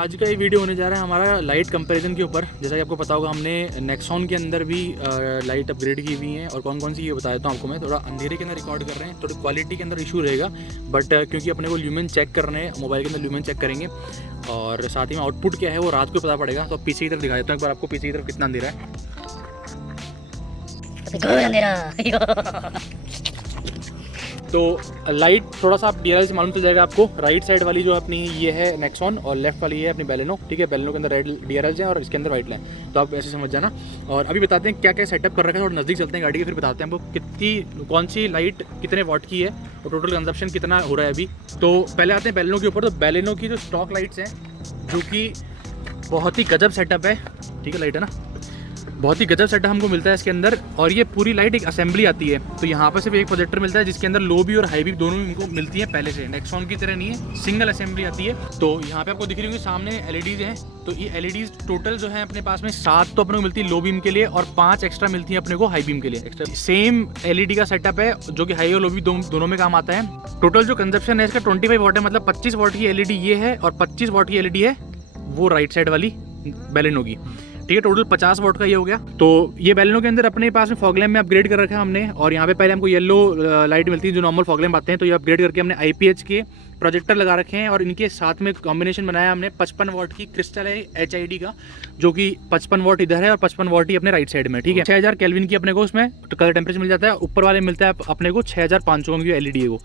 आज का ये वीडियो होने जा रहा है हमारा लाइट कंपैरिजन के ऊपर। जैसा कि आपको पता होगा हमने नेक्सॉन के अंदर भी लाइट अपग्रेड की हुई हैं और कौन कौन सी ये बता देता हूँ आपको। मैं थोड़ा अंधेरे के अंदर रिकॉर्ड कर रहे हैं, थोड़ी क्वालिटी के अंदर इशू रहेगा, बट क्योंकि अपने को ल्यूमेन चेक करने हैं, मोबाइल के अंदर ल्यूमेन चेक करेंगे और साथ ही में आउटपुट क्या है वो रात को पता पड़ेगा। तो पीछे की तरफ दिखा देता हूँ एक बार आपको, पीछे की तरफ कितना अंधेरा है। तो लाइट थोड़ा सा आप DRL से मालूम चल जाएगा आपको। राइट साइड वाली जो अपनी ये है नेक्सॉन और लेफ्ट वाली है अपनी बेलेनो, ठीक है। बेलेनो के अंदर रेड DRLs हैं और इसके अंदर वाइट लाइन, तो आप ऐसे समझ जाना। और अभी बताते हैं क्या क्या सेटअप कर रखा है, थोड़ा नज़दीक चलते हैं गाड़ी के, फिर बताते हैं आपको कितनी कौन सी लाइट कितने वॉट की है और टोटल कंजप्शन कितना हो रहा है अभी। तो पहले आते हैं बेलेनो के ऊपर। तो बेलेनो की जो स्टॉक लाइट्स हैं जो कि बहुत ही गजब सेटअप है, ठीक है। लाइट है ना, बहुत ही गजब सेटअप हमको मिलता है इसके अंदर। और ये पूरी लाइट एक असेंबली आती है, तो यहाँ पर सिर्फ एक प्रोजेक्टर मिलता है जिसके अंदर लो भी और हाई भी दोनों इनको मिलती है पहले से। नेक्सॉन की तरह नहीं है, सिंगल असेंबली आती है। तो यहाँ पे आपको दिख रही होगी सामने LEDs हैं। तो ये LEDs टोटल जो है अपने पास में 7 तो अपने को मिलती है लो बीम के लिए और 5 एक्स्ट्रा मिलती है अपने को हाई बीम के लिए एक्स्ट्रा। सेम LED का सेटअप है जो कि हाई और लो बीम दोनों में काम आता है। टोटल जो कंजप्शन है इसका 25 वॉट है, मतलब 25 वॉट की LED ये है और 25 वॉट की LED है वो राइट साइड वाली बेलेनो की, ठीक है। टोटल 50 वॉट का ये हो गया। तो ये बेलेनो के अंदर अपने पास में फॉग लैम्प में अपग्रेड कर रखा है हमने। और यहाँ पे पहले हमको येलो लाइट मिलती है जो नॉर्मल फॉग लैम्प आते हैं, तो ये अपग्रेड करके हमने IPH के प्रोजेक्टर लगा रखे हैं और इनके साथ में कॉम्बिनेशन बनाया हमने 55 वॉट की क्रिस्टल है HID का, जो कि 55 वॉट इधर है और 55 वॉट ही अपने राइट साइड में, ठीक है। 6000 केल्विन की अपने को उसमें कलर टेम्परेचर मिल जाता है। ऊपर वाले मिलता है अपने को 6500 की LED है वो।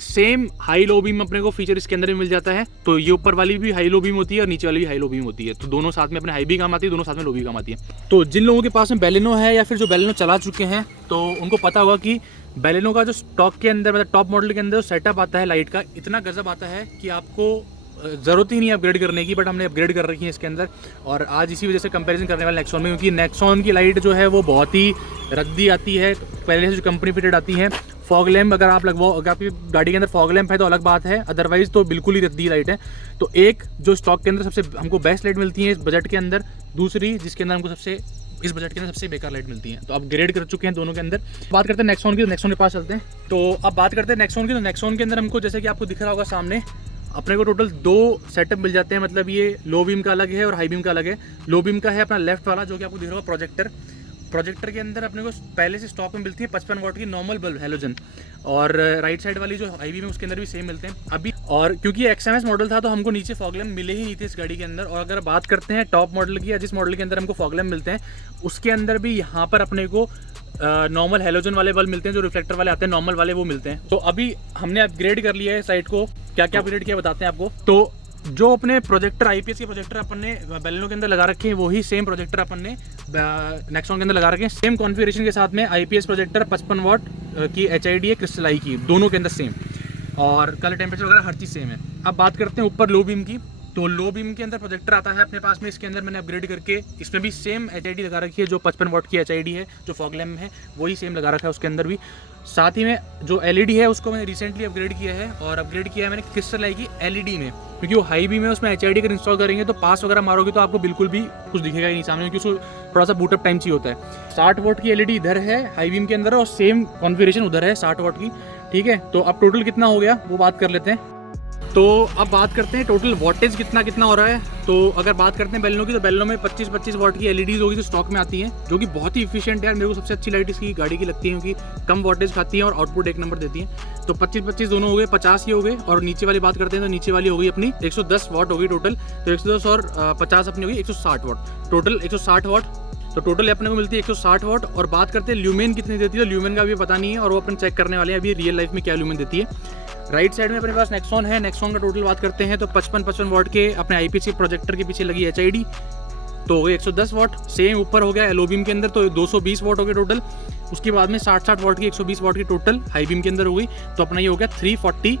सेम हाई लो बीम अपने को फीचर इसके अंदर भी मिल जाता है। तो ये ऊपर वाली भी हाई लो बीम होती है और नीचे वाली भी हाई लो बीम होती है, तो दोनों साथ में अपने हाई भी काम आती है, दोनों साथ में लो भी काम आती है। तो जिन लोगों के पास में बेलेनो है या फिर जो बेलेनो चला चुके हैं तो उनको पता होगा कि बेलेनो का जो स्टॉक के अंदर मतलब टॉप मॉडल के अंदर जो सेटअप आता है लाइट का, इतना गजब आता है कि आपको ज़रूरत ही नहीं है अपग्रेड करने की, बट हमने अपग्रेड कर रखी है इसके अंदर। और आज इसी वजह से कंपैरिजन करने वाले नेक्सॉन में, क्योंकि नेक्सॉन की लाइट जो है वो बहुत ही रद्दी आती है, पहले से जो कंपनी फिटेड आती है। फॉग लैम्प अगर आप लगवाओ, अगर आपकी गाड़ी के अंदर फॉग लैम्प है तो अलग बात है, अदरवाइज तो बिल्कुल ही रद्दी लाइट है। तो एक जो स्टॉक के अंदर सबसे हमको बेस्ट लाइट मिलती है इस बजट के अंदर, दूसरी जिसके अंदर हमको सबसे इस बजट के अंदर सबसे बेकार लाइट मिलती है। तो अपग्रेड कर चुके हैं दोनों के अंदर। बात करते हैं नेक्सॉन की, तो नेक्सॉन के पास चलते हैं। तो अब बात करते हैं नेक्सॉन की। तो नेक्सॉन के अंदर हमको जैसे कि आपको दिख रहा होगा सामने अपने को टोटल 2 सेटअप मिल जाते हैं, मतलब ये लो बीम का अलग है और हाई बीम का अलग है। लो बीम का है अपना लेफ्ट वाला जो कि आपको दिख रहा होगा प्रोजेक्टर के अंदर अपने को पहले से स्टॉक में मिलती है 55 वॉट की नॉर्मल बल्ब हेलोजन, और राइट साइड वाली जो हाई बीम है उसके अंदर भी सेम मिलते हैं अभी। और क्योंकि XMS मॉडल था तो हमको नीचे फॉग लैम्प मिले ही नहीं थे इस गाड़ी के अंदर। और अगर बात करते हैं टॉप मॉडल की या जिस मॉडल के अंदर हमको फॉग लैम्प मिलते हैं उसके अंदर भी यहाँ पर अपने को नॉर्मल हेलोजन वाले बल्ब मिलते हैं, जो रिफ्लेक्टर वाले आते हैं नॉर्मल वाले वो मिलते हैं। तो अभी हमने अपग्रेड कर लिया है साइट को। क्या क्या अपग्रेड किया बताते हैं आपको। तो जो अपने प्रोजेक्टर IPS के प्रोजेक्टर अपन ने बेलेनो के अंदर लगा रखे हैं वही सेम प्रोजेक्टर अपन ने नेक्सॉन के अंदर लगा रखे हैं, सेम कॉन्फ़िगरेशन के साथ में। IPS प्रोजेक्टर 55 वॉट की HID है क्रिस्टल आई की, दोनों के अंदर सेम, और कलर टेम्परेचर वगैरह हर चीज़ सेम है। अब बात करते हैं ऊपर लो बीम की। तो लो बीम के अंदर प्रोजेक्टर आता है अपने पास में, इसके अंदर मैंने अपग्रेड करके इसमें भी सेम HID लगा रखी है, जो 55 वॉट की HID है जो फॉग लैम्प है वही सेम लगा रखा है उसके अंदर भी। साथ ही में जो LED है उसको मैंने रिसेंटली अपग्रेड किया है, और अपग्रेड किया है मैंने क्रिस्टल आई की LED में, क्योंकि वो हाई बीम है उसमें HID अगर इंस्टॉल करेंगे तो पास वगैरह मारोगे तो आपको बिल्कुल भी कुछ दिखेगा ही नहीं सामने, क्योंकि उसको थोड़ा सा बूटअप टाइम चाहिए होता है। 60 वॉट की LED इधर है हाई बीम के अंदर और सेम कॉन्फ़िगरेशन उधर है 60 वॉट की, ठीक है। तो अब टोटल कितना हो गया वो बात कर लेते हैं। तो अब बात करते हैं टोटल वॉटेज कितना हो रहा है। तो अगर बात करते हैं बेलेनो की, तो बेलेनो में 25 वॉट की LEDs होगी जो स्टॉक में आती हैं, जो कि बहुत ही इफिशिएंट है यार। मेरे को सबसे अच्छी लाइट इसकी गाड़ी की लगती है, क्योंकि कम वॉटेज खाती है और आउटपुट 1 नंबर देती है। तो 25 दोनों हो गए, 50 ये हो गए। और नीचे वाली बात करते हैं तो नीचे वाली हो गई अपनी 110 वॉट होगी टोटल। तो 110 और 50 अपनी होगी 160 वॉट, टोटल 160 वॉट। तो टोटल अपने को मिलती है 160 वॉट। और बात करते हैं ल्यूमेन कितनी देती है, तो ल्यूमेन का भी पता नहीं है और वो अपन चेक करने वाले हैं अभी रियल लाइफ में क्या ल्यूमेन देती है। राइट साइड में अपने पास नेक्सॉन है। नेक्सॉन का टोटल बात करते हैं तो 55 वॉट के अपने IPS प्रोजेक्टर के पीछे लगी HID, तो हो गए 110 वॉट। सेम ऊपर हो गया लो बीम के अंदर तो 220 वॉट हो गए टोटल। उसके बाद में 60 वॉट की 120 वॉट की टोटल हाई बीम के अंदर हो गई, तो अपना ये हो गया 340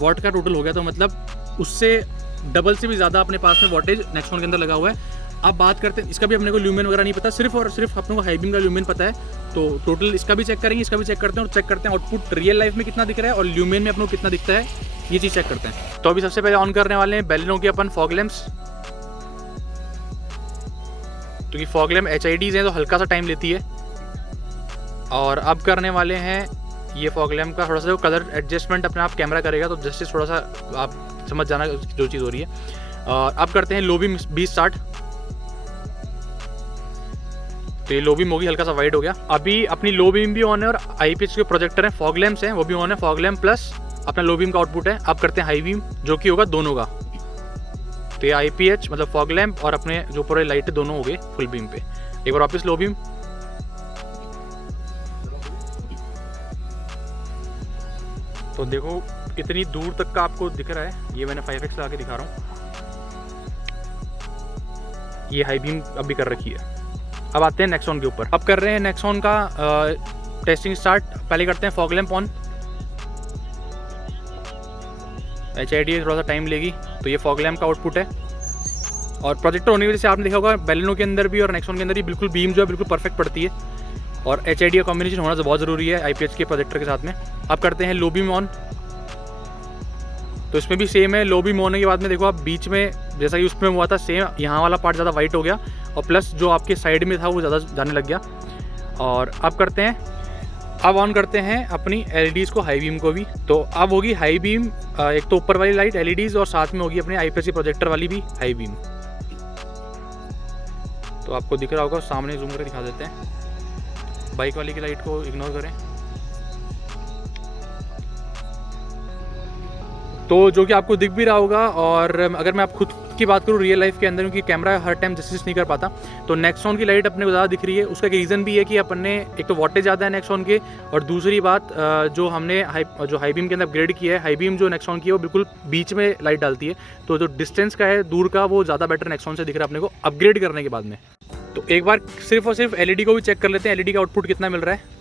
वॉट का टोटल हो गया। तो मतलब उससे डबल से भी ज़्यादा अपने पास में वॉटेज नेक्सॉन के अंदर लगा हुआ है। अब बात करते हैं इसका भी अपने को ल्यूमेन वगैरह नहीं पता, सिर्फ और सिर्फ अपने को हाई बीम का ल्यूमेन पता है। तो टोटल इसका भी चेक करेंगे, इसका भी चेक करते हैं और चेक करते हैं आउटपुट रियल लाइफ में कितना दिख रहा है और ल्यूमेन में अपने को कितना दिखता है, ये चीज़ चेक करते हैं। तो अभी सबसे पहले ऑन करने वाले हैं बेलेनो के अपन फॉग लैम्प्स, क्योंकि फॉग लैम्प HIDs हैं तो हल्का सा टाइम लेती है। और अब करने वाले हैं ये फॉग लैम्प का थोड़ा सा जो कलर एडजस्टमेंट अपने आप कैमरा करेगा, तो जस्ट थोड़ा सा आप समझ जाना जो चीज़ हो रही है। अब करते हैं लो बीम 20-60। तो ये लो बीम होगी, हल्का सा वाइड हो गया। अभी अपनी लो बीम भी ऑन है और IPH के प्रोजेक्टर हैं, फॉग लैम्प्स हैं वो भी ऑन है, फॉग लैम्प प्लस अपना लो बीम का आउटपुट है। अब करते हैं हाई बीम जो कि होगा दोनों का। तो ये IPH मतलब फॉग लैम्प और अपने जो पूरे लाइट है दोनों हो गए फुल बीम पे। एक बार वापस लो बीम। तो देखो कितनी दूर तक का आपको दिख रहा है, ये मैंने 5x लगा के दिखा रहा हूँ। ये हाई बीम अभी कर रखी है। अब आते हैं नेक्सॉन के ऊपर। अब कर रहे हैं नेक्सॉन का टेस्टिंग स्टार्ट। पहले करते हैं फॉग लैम्प ऑन। HID थोड़ा सा टाइम लेगी। तो ये फॉग लैम्प का आउटपुट है और प्रोजेक्टर होने की वजह से आपने देखा होगा बेलेनो के अंदर भी और नेक्सॉन के अंदर भी बिल्कुल बीम जो है बिल्कुल परफेक्ट पड़ती है और HID का कॉम्बिनेशन होना तो बहुत ज़रूरी है IPH के प्रोजेक्टर के साथ में। अब करते हैं लो बीम ऑन। तो इसमें भी सेम है, लो बीम होने के बाद में देखो आप बीच में जैसा कि उसमें हुआ था सेम, यहाँ वाला पार्ट ज़्यादा वाइट हो गया और प्लस जो आपके साइड में था वो ज़्यादा जाने लग गया। और अब करते हैं, अब ऑन करते हैं अपनी LEDs को, हाई बीम को भी। तो अब होगी हाई बीम, एक तो ऊपर वाली लाइट LEDs और साथ में होगी अपने IPH प्रोजेक्टर वाली भी हाई बीम। तो आपको दिख रहा होगा, सामने जूम करके दिखा देते हैं। बाइक वाली की लाइट को इग्नोर करें। तो जो कि आपको दिख भी रहा होगा। और अगर मैं आप खुद की बात करूँ रियल लाइफ के अंदर, क्योंकि कैमरा हर टाइम जस्टिस नहीं कर पाता, तो नेक्सॉन की लाइट अपने को ज़्यादा दिख रही है। उसका एक रीज़न भी है कि अपन ने एक तो वॉटेज ज़्यादा है नेक्सॉन के, और दूसरी बात जो हमने हाई बीम के अंदर अपग्रेड किया है, हाई बीम जो नेक्सॉन की है वो बिल्कुल बीच में लाइट डालती है। तो जो डिस्टेंस का है दूर का वो ज़्यादा बेटर नेक्सॉन से दिख रहा है अपने को अपग्रेड करने के बाद में। तो एक बार सिर्फ और सिर्फ LED को भी चेक कर लेते हैं, LED का आउटपुट कितना मिल रहा है।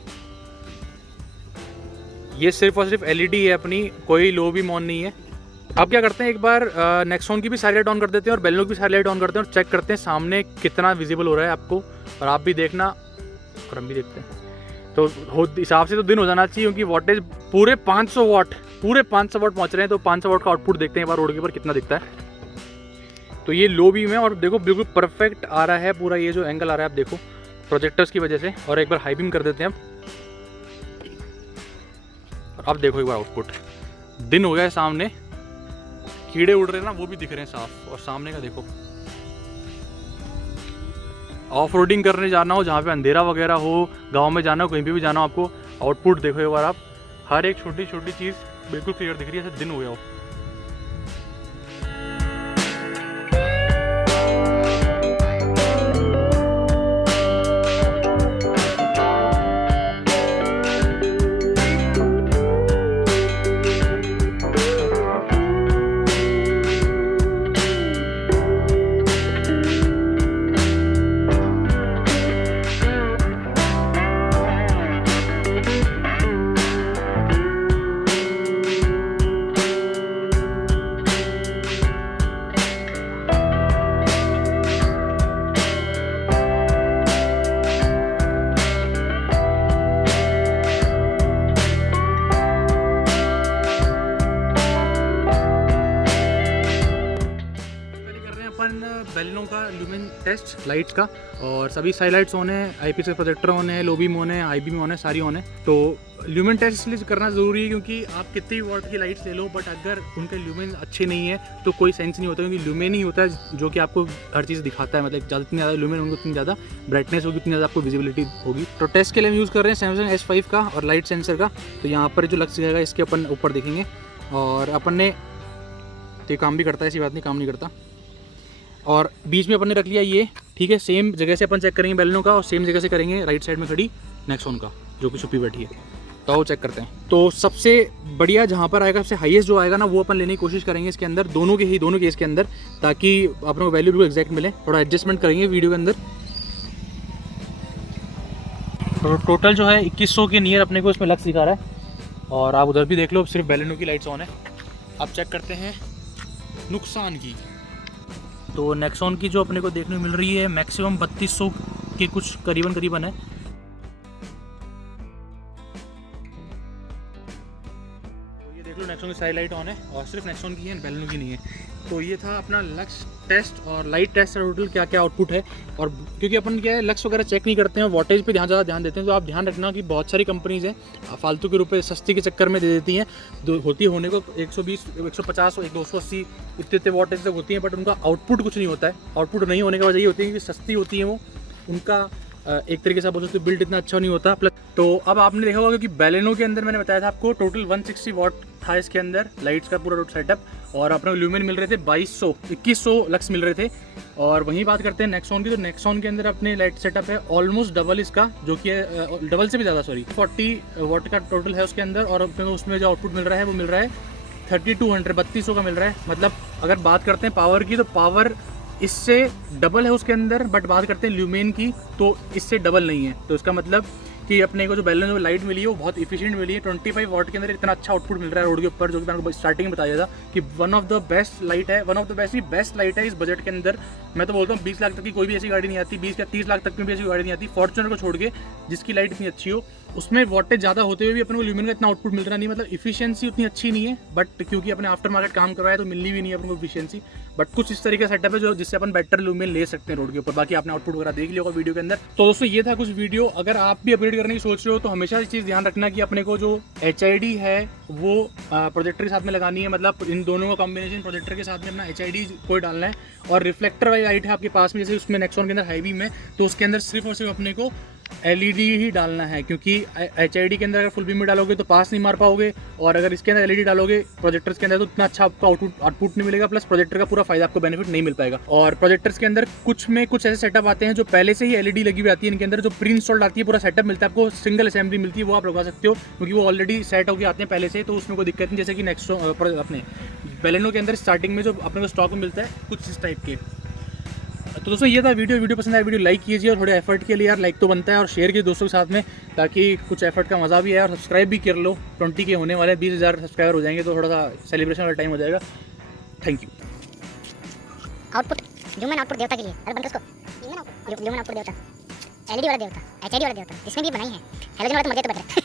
ये सिर्फ और सिर्फ LED है अपनी, कोई लो बीम ऑन नहीं है। अब क्या करते हैं, एक बार नेक्सॉन की भी सारी लाइट ऑन कर देते हैं और बेलेनो की भी सारी लाइट ऑन करते हैं और चेक करते हैं सामने कितना विजिबल हो रहा है आपको, और आप भी देखना और हम भी देखते हैं। तो हिसाब से तो दिन हो जाना चाहिए, क्योंकि वॉटेज पूरे 500 वाट पहुंच रहे हैं। तो 500 वाट का आउटपुट देखते हैं एक बार रोड के ऊपर कितना दिखता है। तो ये लो बीम है और देखो बिल्कुल परफेक्ट आ रहा है पूरा, ये जो एंगल आ रहा है आप देखो प्रोजेक्टर्स की वजह से। और एक बार हाई बीम कर देते हैं अब देखो एक बार आउटपुट। दिन हो गया है, सामने कीड़े उड़ रहे हैं ना, वो भी दिख रहे हैं साफ। और सामने का देखो, ऑफ रोडिंग करने जाना हो, जहाँ पे अंधेरा वगैरह हो, गांव में जाना हो, कहीं पे भी जाना हो, आपको आउटपुट देखो एक बार आप, हर एक छोटी छोटी चीज़ बिल्कुल क्लियर दिख रही है, जैसे दिन हो गया हो। बेलेनो का ल्यूमेन टेस्ट लाइट्स का, और सभी सारी लाइट्स ऑन है, IPH के प्रोजेक्टर ऑन है, लो बीम ऑन है, हाई बीम ऑन है, सारी ऑन है। तो ल्यूमेन टेस्ट इसलिए करना ज़रूरी है क्योंकि आप कितनी वॉट की लाइट्स ले लो, बट अगर उनके ल्यूमेन अच्छे नहीं है तो कोई सेंस नहीं होता, क्योंकि ल्यूमेन ही होता है जो कि आपको हर चीज़ दिखाता है। मतलब जितनी ज़्यादा ल्यूमेन होंगे उतनी ज़्यादा ब्राइटनेस होगी, उतनी ज़्यादा आपको विजिबिलिटी होगी। तो टेस्ट के लिए हम यूज़ कर रहे हैं Samsung S5 का और लाइट सेंसर का। तो यहाँ पर जो लग जाएगा इसके अपन ऊपर देखेंगे, और अपन ने तो काम भी करता है, ऐसी बात नहीं काम नहीं करता। और बीच में अपन ने रख लिया ये, ठीक है। सेम जगह से अपन चेक करेंगे बेलेनो का, और सेम जगह से करेंगे राइट साइड में खड़ी नेक्सॉन का जो कि छुपी बैठी है। तो वो चेक करते हैं। तो सबसे बढ़िया जहाँ पर आएगा, सबसे हाईएस्ट जो आएगा ना, वो अपन लेने की कोशिश करेंगे इसके अंदर, दोनों केस के अंदर, ताकि अपने को वैल्यू बिल्कुल एग्जैक्ट मिले। थोड़ा एडजस्टमेंट करेंगे वीडियो के अंदर। तो टोटल जो है 2100 के नियर अपने को इसमें लक्स दिखा रहा है। और आप उधर भी देख लो, सिर्फ बेलेनो की लाइट्स ऑन है। अब चेक करते हैं नुकसान की। तो नेक्सॉन की जो अपने को देखने को मिल रही है मैक्सिमम 3200 के कुछ करीबन है। तो ये देख लो नेक्सॉन की सारी लाइट ऑन है, और सिर्फ नेक्सॉन की है, बेलेनो की नहीं है। तो ये था अपना लक्स टेस्ट और लाइट टेस्ट टोटल क्या क्या आउटपुट है। और क्योंकि अपन क्या है लक्स वगैरह चेक नहीं करते हैं, वॉटेज पे ज़्यादा ध्यान देते हैं, तो आप ध्यान रखना कि बहुत सारी कंपनीज़ हैं फालतू के रुपए सस्ती के चक्कर में दे देती हैं, होती होने को 120 150 280 इतने वॉटेज तक होती हैं, बट उनका आउटपुट कुछ नहीं होता है। आउटपुट नहीं होने की वजह ये होती है कि सस्ती होती है वो, उनका एक तरीके से आप बोल सकते हो बिल्ड इतना अच्छा नहीं होता। प्लस तो अब आपने देखा होगा कि बैलेनो के अंदर मैंने बताया था आपको टोटल 160 वॉट था इसके अंदर लाइट्स का पूरा सेटअप, और अपने ल्यूमेन मिल रहे थे 2100 लक्स मिल रहे थे। और वहीं बात करते हैं नेक्सॉन की, तो नेक्सॉन के अंदर अपने लाइट सेटअप है ऑलमोस्ट डबल इसका, जो कि है डबल से भी ज़्यादा, सॉरी 40 वॉट का टोटल है उसके अंदर, और अपने को उसमें जो आउटपुट मिल रहा है वो मिल रहा है 3200 का मिल रहा है। मतलब अगर बात करते हैं पावर की, तो पावर इससे डबल है उसके अंदर, बट बात करते हैं ल्यूमेन की तो इससे डबल नहीं है। तो इसका मतलब कि अपने को जो बैलेनो लाइट मिली है वो बहुत इफिशिएंट मिली है। 25 वॉट के अंदर इतना अच्छा आउटपुट मिल रहा है रोड के ऊपर, जो कि मैंने आपको स्टार्टिंग में बताया था कि one of the best light है, one of the best light है इस बजट के अंदर। मैं तो बोलता हूँ 20 लाख तक की कोई भी ऐसी गाड़ी नहीं आती, 20 या 30 लाख तक में भी ऐसी गाड़ी नहीं आती फॉर्च्यूनर को छोड़ के, जिसकी लाइट इतनी अच्छी हो। उसमें वॉटेज ज़्यादा होते हुए भी अपने को ल्यूमेन का इतना आउटपुट मिल रहा नहीं, मतलब इफिशियंसी उतनी अच्छी नहीं है, बट क्योंकि अपने आफ्टर मार्केट काम करवाया तो मिलनी भी नहीं है अपने को इफिशियंसी। बट कुछ इस तरीके का सेटअप है जो जिससे अपन बेटर ल्यूमेन ले सकते हैं रोड के ऊपर। बाकी आपने आउटपुट वगैरह देख लिया होगा वीडियो के अंदर। तो दोस्तों ये था कुछ वीडियो। अगर आप भी अपग्रेड करने की सोच रहे हो तो हमेशा इस चीज़ ध्यान रखना कि अपने को जो HID है वो प्रोजेक्टर के साथ में लगानी है, मतलब इन दोनों का कॉम्बिनेशन प्रोजेक्टर के साथ में अपना HID कोई डालना है। और रिफ्लेक्टर वाली लाइट है आपके पास में, जैसे उसमें नेक्सॉन के अंदर हाई बीम है, तो उसके अंदर सिर्फ और सिर्फ अपने को LED ही डालना है, क्योंकि HID के अंदर अगर फुल बीम में डालोगे तो पास नहीं मार पाओगे, और अगर इसके अंदर LED डालोगे प्रोजेक्टर्स के अंदर तो इतना अच्छा आपको आउटपुट नहीं मिलेगा, प्लस प्रोजेक्टर का पूरा फायदा आपको बेनिफिट नहीं मिल पाएगा। और प्रोजेक्टर्स के अंदर कुछ ऐसे सेटअप आते हैं जो पहले से ही LED लगी हुई आती है, इनके अंदर जो प्री इंस्टॉल्ड आती है, पूरा सेटअप मिलता है आपको, सिंगल असेंबली मिलती है, वो आप लगा सकते हो क्योंकि वो ऑलरेडी सेट होकर आते हैं पहले से, तो उसमें कोई दिक्कत नहीं। जैसे कि नेक्सॉन अपने बैलेनो के अंदर स्टार्टिंग में जो अपने को स्टॉक में मिलता है कुछ इस टाइप के। तो दोस्तों ये था वीडियो पसंद आया वीडियो लाइक कीजिए, और थोड़े एफर्ट के लिए यार लाइक तो बनता है, और शेयर कीजिए दोस्तों के साथ में, ताकि कुछ एफर्ट का मज़ा भी आए। और सब्सक्राइब भी कर लो, 20K होने वाले, 20,000 सब्सक्राइबर हो जाएंगे तो थोड़ा सा सेलिब्रेशन वाला टाइम हो जाएगा। Thank you. Output lumen output देवता के लिए, अरे बंद कर उसको, ल्यूमेन आउटपुट देवता, LED वाला देवता, HID वाला देवता, इसमें भी बनाई है, हेलोजन वाला तो मर गया तो बेटर है।